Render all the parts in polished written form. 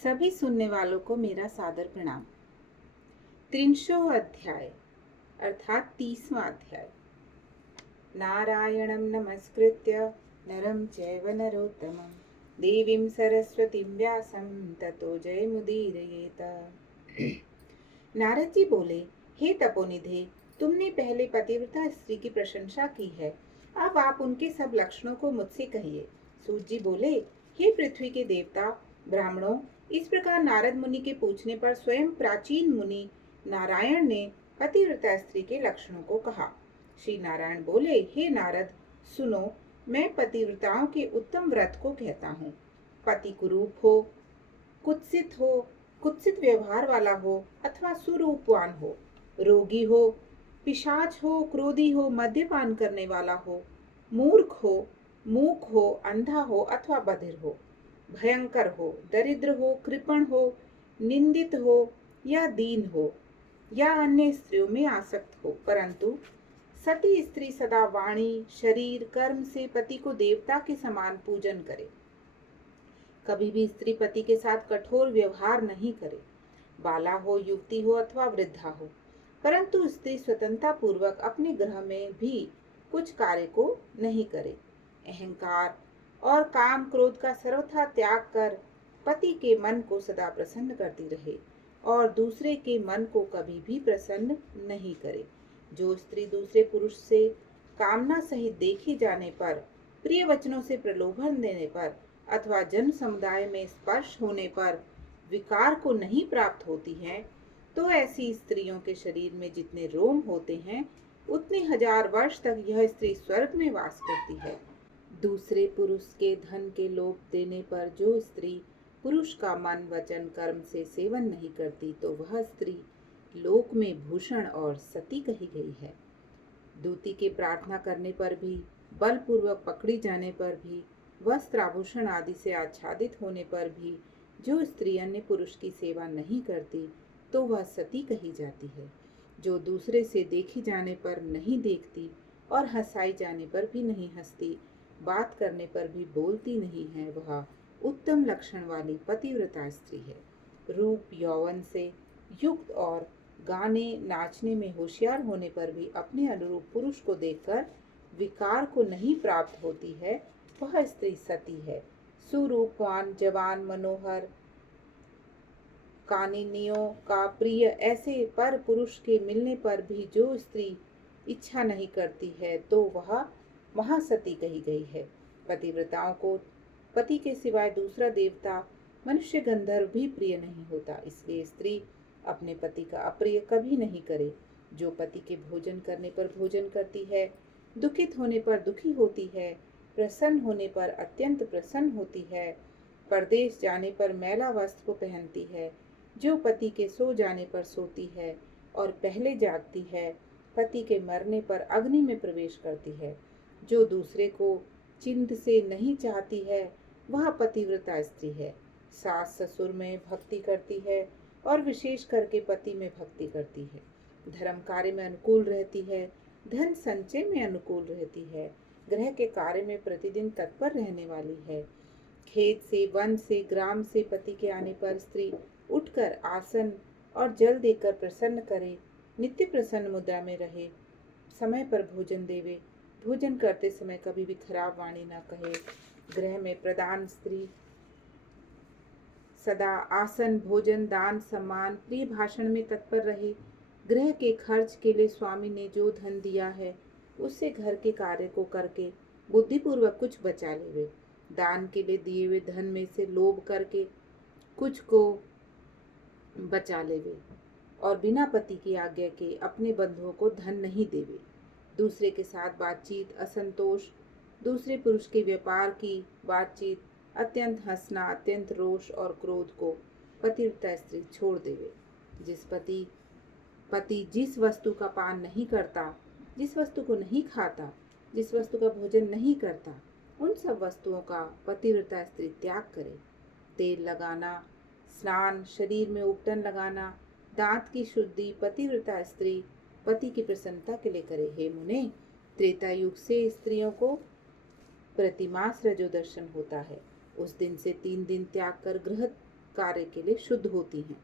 सभी सुनने वालों को मेरा सादर प्रणाम। 30 अध्याय अर्थात 30वां अध्याय। नारायणं नमस्कृत्य नरं चैव नरोत्तमं देवीं सरस्वतीं व्यासं ततो जयमुदीरयेत। नारद जी बोले, हे तपोनिधे, तुमने पहले पतिव्रता स्त्री की प्रशंसा की है, अब आप उनके सब लक्षणों को मुझसे कहिए। सूत जी बोले, हे पृथ्वी के देवता ब्राह्मणों, इस प्रकार नारद मुनि के पूछने पर स्वयं प्राचीन मुनि नारायण ने पतिव्रता स्त्री के लक्षणों को कहा। श्री नारायण बोले, हे नारद, सुनो, मैं पतिव्रताओं के उत्तम व्रत को कहता हूँ। पति कुरूप हो, कुत्सित व्यवहार वाला हो अथवा सुरूपवान हो, रोगी हो, पिशाच हो, क्रोधी हो, मद्यपान करने वाला हो, मूर्ख हो, मूक हो, अंधा हो अथवा बधिर हो, भयंकर हो, दरिद्र हो, कृपण हो, निंदित हो या दीन हो या अन्य स्त्रियों में आसक्त हो, परंतु सती स्त्री सदा वाणी, शरीर, कर्म से पति को देवता के समान पूजन करे। कभी भी स्त्री पति के साथ कठोर व्यवहार नहीं करे। बाला हो, युवती हो अथवा वृद्धा हो, परंतु स्त्री स्वतंत्रता पूर्वक अपने गृह में भी कुछ कार्य को नहीं करे। अहंकार और काम क्रोध का सर्वथा त्याग कर पति के मन को सदा प्रसन्न करती रहे और दूसरे के मन को कभी भी प्रसन्न नहीं करे। जो स्त्री दूसरे पुरुष से कामना सहित देखी जाने पर, प्रिय वचनों से प्रलोभन देने पर अथवा जन समुदाय में स्पर्श होने पर विकार को नहीं प्राप्त होती है, तो ऐसी स्त्रियों के शरीर में जितने रोम होते हैं, उतने 1000 वर्ष तक यह स्त्री स्वर्ग में वास करती है। दूसरे पुरुष के धन के लोभ देने पर जो स्त्री पुरुष का मन, वचन, कर्म से सेवन नहीं करती, तो वह स्त्री लोक में भूषण और सती कही गई है। दूती के प्रार्थना करने पर भी, बलपूर्वक पकड़ी जाने पर भी, वस्त्र आभूषण आदि से आच्छादित होने पर भी जो स्त्री अन्य पुरुष की सेवा नहीं करती, तो वह सती कही जाती है। जो दूसरे से देखी जाने पर नहीं देखती और हंसाई जाने पर भी नहीं हंसती, बात करने पर भी बोलती नहीं है, वह उत्तम लक्षण वाली पतिव्रता स्त्री है। रूप यौवन से युक्त और गाने नाचने में होशियार होने पर भी अपने अनुरूप पुरुष को देखकर विकार को नहीं प्राप्त होती है, वह स्त्री सती है। सुरूपवान, जवान, मनोहर, कानिनियों का प्रिय ऐसे पर पुरुष के मिलने पर भी जो स्त्री इच्छा नहीं करती है, तो वह महासती कही गई है। पतिव्रताओं को पति के सिवाय दूसरा देवता, मनुष्य, गंधर्व भी प्रिय नहीं होता, इसलिए स्त्री अपने पति का अप्रिय कभी नहीं करे। जो पति के भोजन करने पर भोजन करती है, दुखित होने पर दुखी होती है, प्रसन्न होने पर अत्यंत प्रसन्न होती है, परदेश जाने पर मैला वस्त्र को पहनती है, जो पति के सो जाने पर सोती है और पहले जागती है, पति के मरने पर अग्नि में प्रवेश करती है, जो दूसरे को चिंत से नहीं चाहती है, वह पतिव्रता स्त्री है। सास ससुर में भक्ति करती है और विशेष करके पति में भक्ति करती है। धर्म कार्य में अनुकूल रहती है, धन संचय में अनुकूल रहती है, गृह के कार्य में प्रतिदिन तत्पर रहने वाली है। खेत से, वन से, ग्राम से पति के आने पर स्त्री उठकर आसन और जल देकर प्रसन्न करे, नित्य प्रसन्न मुद्रा में रहे, समय पर भोजन देवे, भोजन करते समय कभी भी खराब वाणी न कहे, गृह में प्रधान स्त्री सदा आसन, भोजन, दान, सम्मान, प्रिय भाषण में तत्पर रहे, गृह के खर्च के लिए स्वामी ने जो धन दिया है उससे घर के कार्य को करके बुद्धिपूर्वक कुछ बचा लेवे, दान के लिए दिए हुए धन में से लोभ करके कुछ को बचा लेवे और बिना पति की आज्ञा के अपने बंधुओं को धन नहीं देवे। दूसरे के साथ बातचीत, असंतोष, दूसरे पुरुष के व्यापार की बातचीत, अत्यंत हंसना, अत्यंत रोष और क्रोध को पतिव्रता स्त्री छोड़ देवे। पति जिस वस्तु का पान नहीं करता, जिस वस्तु को नहीं खाता, जिस वस्तु का भोजन नहीं करता, उन सब वस्तुओं का पतिव्रता स्त्री त्याग करे। तेल लगाना, स्नान, शरीर में उपटन लगाना, दांत की शुद्धि पतिव्रता स्त्री पति की प्रसन्नता के लिए करे। हे मुने, त्रेता युग से स्त्रियों को प्रतिमास रजो दर्शन होता है। उस दिन से 3 दिन त्याग कर गृह कार्य के लिए शुद्ध होती हैं।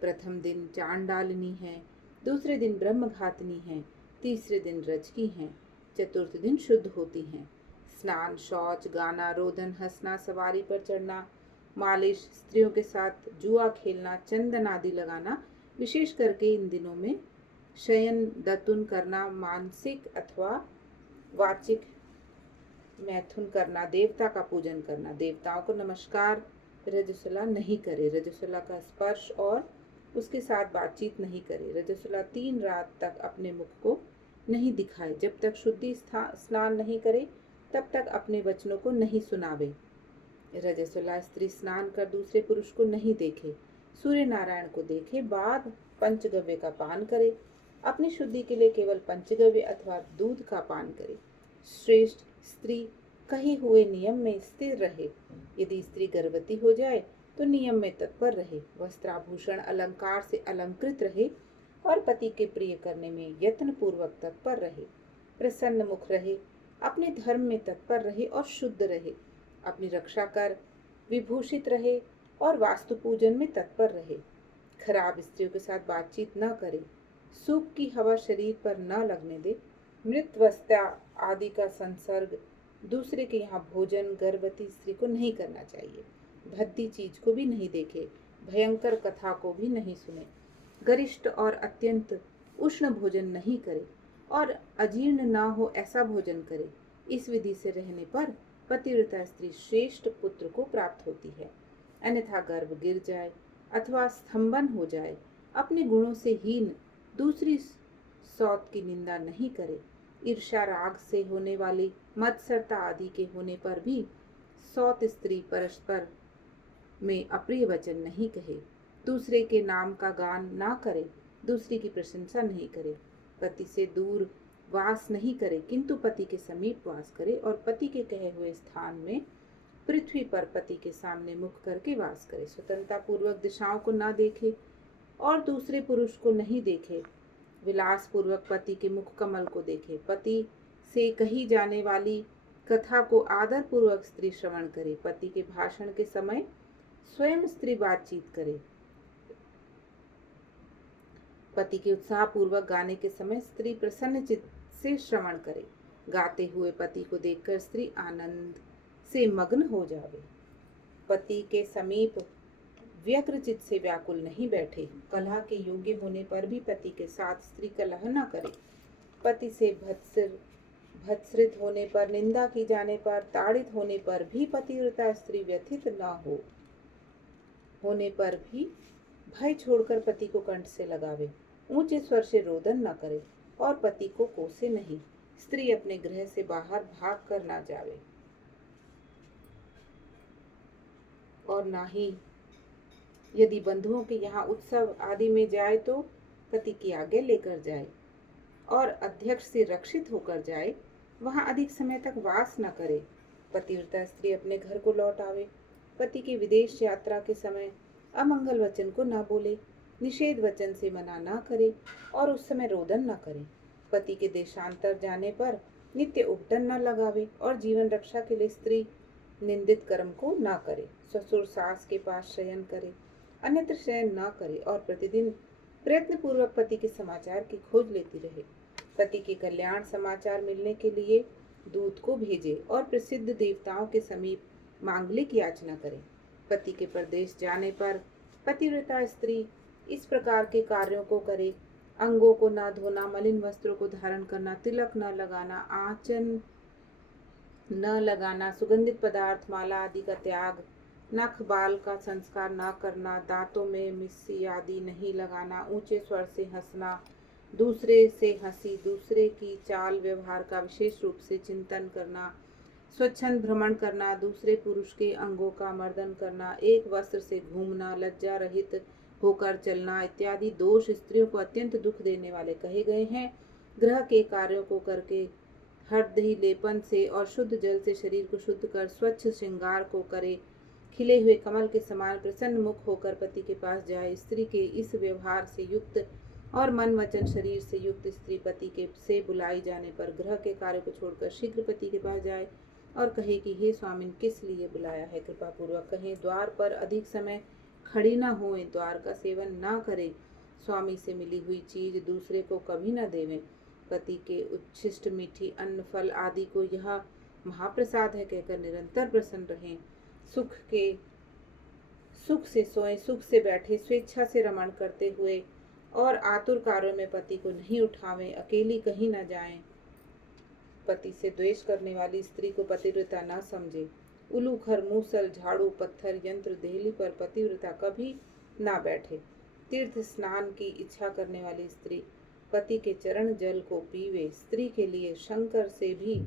प्रथम दिन चांडालिनी है, दूसरे दिन ब्रह्मघातिनी है, तीसरे दिन रजकी हैं, चतुर्थ दिन शुद्ध होती हैं। स्नान, शौच, गाना, रोदन, हंसना, सवारी पर चढ़ना, मालिश, स्त्रियों के साथ जुआ खेलना, चंदन आदि लगाना, विशेष करके इन दिनों में शयन दतुन करना, मानसिक अथवा वाचिक मैथुन करना, देवता का पूजन करना, देवताओं को नमस्कार, रजस्वला नहीं करे, रजस्वला का स्पर्श और उसके साथ बातचीत नहीं करे, रजस्वला 3 रात तक अपने मुख को नहीं दिखाए, जब तक शुद्धि स्नान नहीं करे तब तक अपने वचनों को नहीं सुनावे। रजस्वला स्त्री स्नान कर दूसरे पुरुष को नहीं देखे, सूर्य नारायण को देखे बाद पंचगव्य का पान करे, अपनी शुद्धि के लिए केवल पंचगव्य अथवा दूध का पान करे। श्रेष्ठ स्त्री कहे हुए नियम में स्थिर रहे। यदि स्त्री गर्भवती हो जाए तो नियम में तत्पर रहे, वस्त्राभूषण अलंकार से अलंकृत रहे और पति के प्रिय करने में यत्न पूर्वक तत्पर रहे, प्रसन्न मुख रहे, अपने धर्म में तत्पर रहे और शुद्ध रहे, अपनी रक्षा कर विभूषित रहे और वास्तु पूजन में तत्पर रहे। खराब स्त्रियों के साथ बातचीत न करे, सूख की हवा शरीर पर न लगने दे, मृत वस्त्रा आदि का संसर्ग दूसरे के यहाँ भोजन गर्भवती स्त्री को नहीं करना चाहिए, भद्दी चीज को भी नहीं देखे, भयंकर कथा को भी नहीं सुने, गरिष्ठ और अत्यंत उष्ण भोजन नहीं करे और अजीर्ण न हो ऐसा भोजन करे। इस विधि से रहने पर पतिव्रता स्त्री श्रेष्ठ पुत्र को प्राप्त होती है। अन्यथा गर्भ गिर जाए अथवा स्तंभन हो जाए, अपने गुणों से हीन दूसरी सौत की निंदा नहीं करे, ईर्ष्या राग से होने वाली मत्सरता आदि के होने पर भी सौत स्त्री परस्पर में अप्रिय वचन नहीं कहे, दूसरे के नाम का गान ना करे, दूसरे की प्रशंसा नहीं करे, पति से दूर वास नहीं करे किंतु पति के समीप वास करे और पति के कहे हुए स्थान में पृथ्वी पर पति के सामने मुख करके वास करे, स्वतंत्रता पूर्वक दिशाओं को ना देखे और दूसरे पुरुष को नहीं देखे, विलास पूर्वक पति के मुख कमल को देखे, पति से कही जाने वाली कथा को आदर पूर्वक स्त्री श्रवण करे, पति के भाषण के समय स्वयं स्त्री बातचीत करे, पति के उत्साह पूर्वक गाने के समय स्त्री प्रसन्न चित्त से श्रवण करे, गाते हुए पति को देखकर स्त्री आनंद से मग्न हो जावे, पति के समीप व्यग्र चित्त से व्याकुल नहीं बैठे, कलह के योग्य होने पर भी पति के साथ स्त्री कलह न करे, पति से भत्सृत होने पर, निंदा की जाने पर, ताड़ित होने पर भी पतिव्रता स्त्री व्यथित न हो, होने पर भी भय छोड़कर पति को कंठ से लगावे, ऊंचे स्वर से रोदन न करे और पति को कोसे नहीं, स्त्री अपने गृह से बाहर भाग कर ना जावे और ना ही यदि बंधुओं के यहाँ उत्सव आदि में जाए तो पति की आज्ञा लेकर जाए और अध्यक्ष से रक्षित होकर जाए, वहां अधिक समय तक वास न करे, पतिव्रता स्त्री अपने घर को लौट आवे, पति की विदेश यात्रा के समय अमंगल वचन को न बोले, निषेध वचन से मना न करे और उस समय रोदन न करे, पति के देशांतर जाने पर नित्य उपटन न लगावे और जीवन रक्षा के लिए स्त्री निंदित कर्म को न करे, ससुर सास के पास शयन करे, अन्यत्र शयन न करे और प्रतिदिन प्रयत्न पूर्वक पति के समाचार की खोज लेती रहे, पति के कल्याण समाचार मिलने के लिए दूत को भेजे और प्रसिद्ध देवताओं के समीप मांगलिक याचना करे, पति के प्रदेश जाने पर पतिव्रता स्त्री इस प्रकार के कार्यों को करे, अंगों को न धोना, मलिन वस्त्रों को धारण करना, तिलक न लगाना, आंचन न लगाना, सुगंधित पदार्थ माला आदि का त्याग, नख बाल का संस्कार न करना, दांतों में मिस्सी आदि नहीं लगाना, ऊंचे स्वर से हंसना, दूसरे से हंसी, दूसरे की चाल व्यवहार का विशेष रूप से चिंतन करना, स्वच्छंद भ्रमण करना, दूसरे पुरुष के अंगों का मर्दन करना, एक वस्त्र से घूमना, लज्जा रहित होकर चलना इत्यादि दोष स्त्रियों को अत्यंत दुख देने वाले कहे गए हैं। ग्रह के कार्यों को करके हरदही लेपन से और शुद्ध जल से शरीर को शुद्ध कर स्वच्छ श्रृंगार को करे, खिले हुए कमल के समान प्रसन्न मुख होकर पति के पास जाए। स्त्री के इस व्यवहार से युक्त और मन वचन शरीर से युक्त स्त्री पति के से बुलाई जाने पर ग्रह के कार्य को छोड़कर शीघ्र पति के पास जाए और कहे कि हे स्वामिन किस लिए बुलाया है, कृपा पूर्वक कहें। द्वार पर अधिक समय खड़ी न होए, द्वार का सेवन न करे, स्वामी से मिली हुई चीज दूसरे को कभी न देवें, पति के उच्छिष्ट मीठी अन्न फल आदि को यह महाप्रसाद है कहकर निरंतर प्रसन्न रहें, सुख से सोएं, सुख से बैठे, स्वेच्छा से रमण करते हुए और आतुर कार्यों में पति को नहीं उठावें, अकेली कहीं न जाएं। पति से द्वेष करने वाली स्त्री को पतिव्रता न समझे। उलूखर, मूसल, झाड़ू, पत्थर, यंत्र, देहली पर पतिव्रता कभी ना बैठे। तीर्थ स्नान की इच्छा करने वाली स्त्री पति के चरण जल को पीवे। स्त्री के लिए शंकर से भी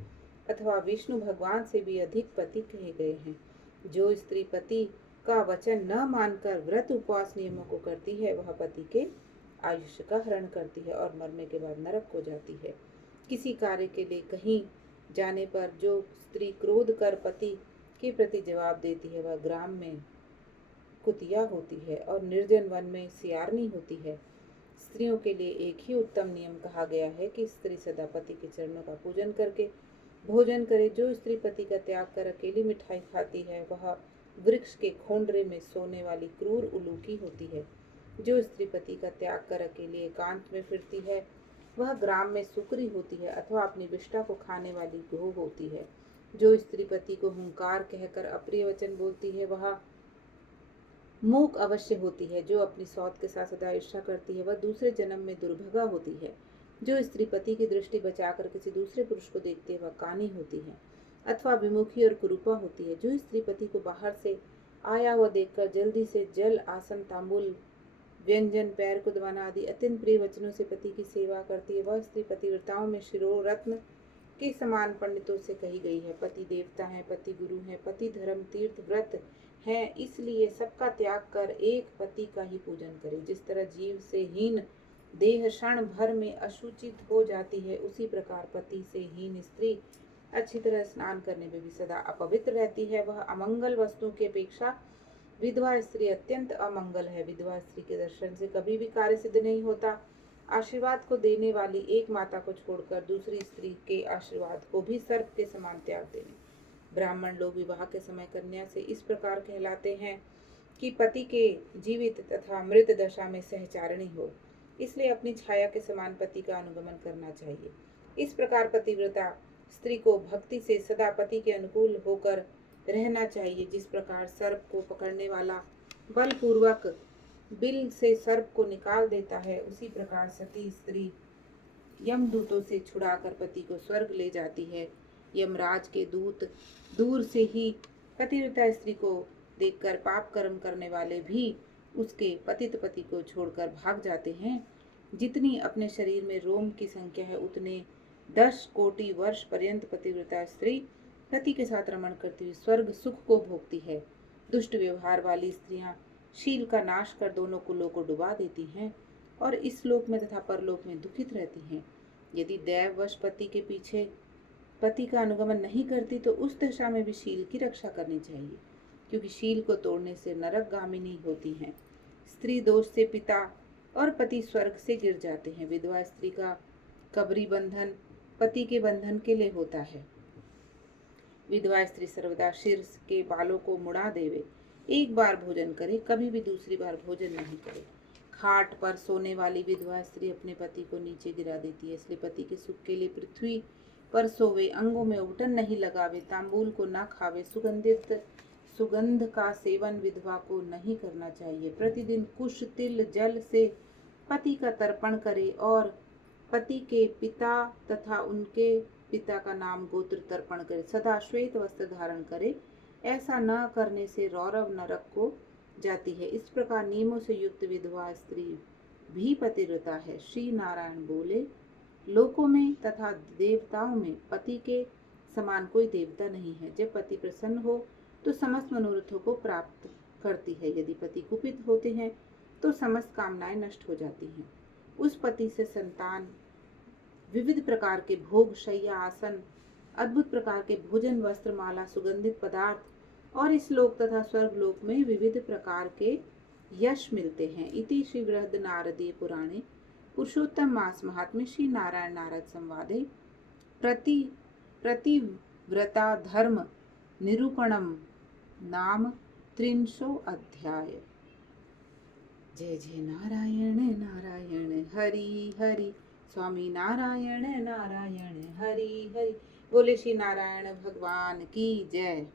अथवा विष्णु भगवान से भी अधिक पति कहे गए हैं। जो स्त्री पति का वचन न मानकर व्रत उपवास नियमों को करती है, वह पति के आयुष्य का हरण करती है और मरने के बाद नरक को जाती है। किसी कार्य के लिए कहीं जाने पर जो स्त्री क्रोध कर पति के प्रति जवाब देती है, वह ग्राम में कुतिया होती है और निर्जन वन में सियारनी होती है। स्त्रियों के लिए एक ही उत्तम नियम कहा गया है कि स्त्री सदा पति के चरणों का पूजन करके भोजन करे। जो स्त्री पति का त्याग कर अकेली मिठाई खाती है, वह वृक्ष के खोंडरे में सोने वाली क्रूर उलूकी होती है। जो स्त्री पति का त्याग कर अकेली एकांत में फिरती है, वह ग्राम में सुकरी होती है अथवा अपनी विष्ठा को खाने वाली गो होती है। जो स्त्री पति को हुंकार कहकर अप्रिय वचन बोलती है, वह मूक अवश्य होती है। जो अपनी सौत के साथ सदा ईर्ष्या करती है, वह दूसरे जन्म में दुर्भगा होती है। जो स्त्री पति की दृष्टि बचाकर किसी दूसरे पुरुष को देखती है, वह कानी होती है अथवा विमुखी और कुरूपा होती है। जो स्त्री पति को बाहर से आया हुआ देखकर जल्दी से जल, आसन, तांबूल, व्यंजन, पैर को दबाना आदि अत्यंत प्रिय वचनों से पति की सेवा करती है, वह स्त्री पतिव्रताओं में शिरो रत्न के समान पंडितों से कही गई है। पति देवता है, पति गुरु है, पति धर्म तीर्थ व्रत है, इसलिए सबका त्याग कर एक पति का ही पूजन करे। जिस तरह जीव से हीन देह क्षण भर में अशुचित हो जाती है, उसी प्रकार पति से हीन स्त्री अच्छी तरह स्नान करने में भी सदा अपवित्र रहती है। वह अमंगल वस्तुओं की अपेक्षा विधवा स्त्री अत्यंत अमंगल है। विधवा स्त्री के दर्शन से कभी भी कार्य सिद्ध नहीं होता। आशीर्वाद को देने वाली एक माता को छोड़कर दूसरी स्त्री के आशीर्वाद को भी सर्प के समान त्याग देने। ब्राह्मण लोग विवाह के समय कन्या से इस प्रकार कहलाते हैं कि पति के जीवित तथा मृत दशा में सहचारिणी हो, इसलिए अपनी छाया के समान पति का अनुगमन करना चाहिए। इस प्रकार पतिव्रता स्त्री को भक्ति से सदा पति के अनुकूल होकर रहना चाहिए। जिस प्रकार सर्प को पकड़ने वाला बलपूर्वक बिल से सर्प को निकाल देता है, उसी प्रकार सती स्त्री यमदूतों से छुड़ाकर पति को स्वर्ग ले जाती है। यमराज के दूत दूर से ही पतिव्रता स्त्री को देखकर पाप कर्म करने वाले भी उसके पतित पति को छोड़कर भाग जाते हैं। जितनी अपने शरीर में रोम की संख्या है, उतने 10 कोटि वर्ष पर्यंत पतिव्रता स्त्री पति के साथ रमण करती हुई स्वर्ग सुख को भोगती है। दुष्ट व्यवहार वाली स्त्रियां शील का नाश कर दोनों कुलों को डुबा देती हैं और इस लोक में तथा परलोक में दुखित रहती हैं। यदि दैववश पति के पीछे पति का अनुगमन नहीं करती, तो उस दशा में भी शील की रक्षा करनी चाहिए, क्योंकि शील को तोड़ने से नरकगामिनी होती हैं। स्त्री दोष से पिता और पति स्वर्ग से गिर जाते हैं। विधवा स्त्री का कबरी बंधन पति के बंधन के लिए होता है। विधवा स्त्री सर्वदा सिर के बालों को मुड़ा देवे, एक बार भोजन करे, कभी भी दूसरी बार भोजन नहीं करे। खाट पर सोने वाली विधवा स्त्री अपने पति को नीचे गिरा देती है, इसलिए पति के सुख के लिए पृथ्वी पर सोवे, अंगों में उबटन नहीं लगावे, तांबूल को न खावे, सुगंध का सेवन विधवा को नहीं करना चाहिए। प्रतिदिन कुश तिल जल से पति का तर्पण करे और पति के पिता तथा उनके पिता का नाम गोत्र तर्पण करे। सदा श्वेत वस्त्र धारण करे, ऐसा न करने से रौरव नरक को जाती है। इस प्रकार नियमों से युक्त विधवा स्त्री भी पतिव्रता है। श्री नारायण बोले, लोकों में तथा देवताओं में पति के समान कोई देवता नहीं है। जब पति प्रसन्न हो तो समस्त मनोरथों को प्राप्त करती है। यदि पति कुपित होते हैं तो समस्त कामनाएं नष्ट हो जाती हैं। उस पति से संतान, विविध प्रकार के भोग, शैया, आसन, अद्भुत प्रकार के भोजन, वस्त्र, माला, सुगंधित पदार्थ और इस लोक तथा स्वर्ग लोक में विविध प्रकार के यश मिलते हैं। इति श्री बृहद नारदीय पुराणे पुरुषोत्तम मास महात्म्य श्री नारायण नारद संवादे प्रतिव्रता धर्म निरूपणम नाम 300 अध्याय। जय जय नारायण नारायण हरि हरि, स्वामी नारायण नारायण हरि हरि। बोले श्री नारायण भगवान की जय।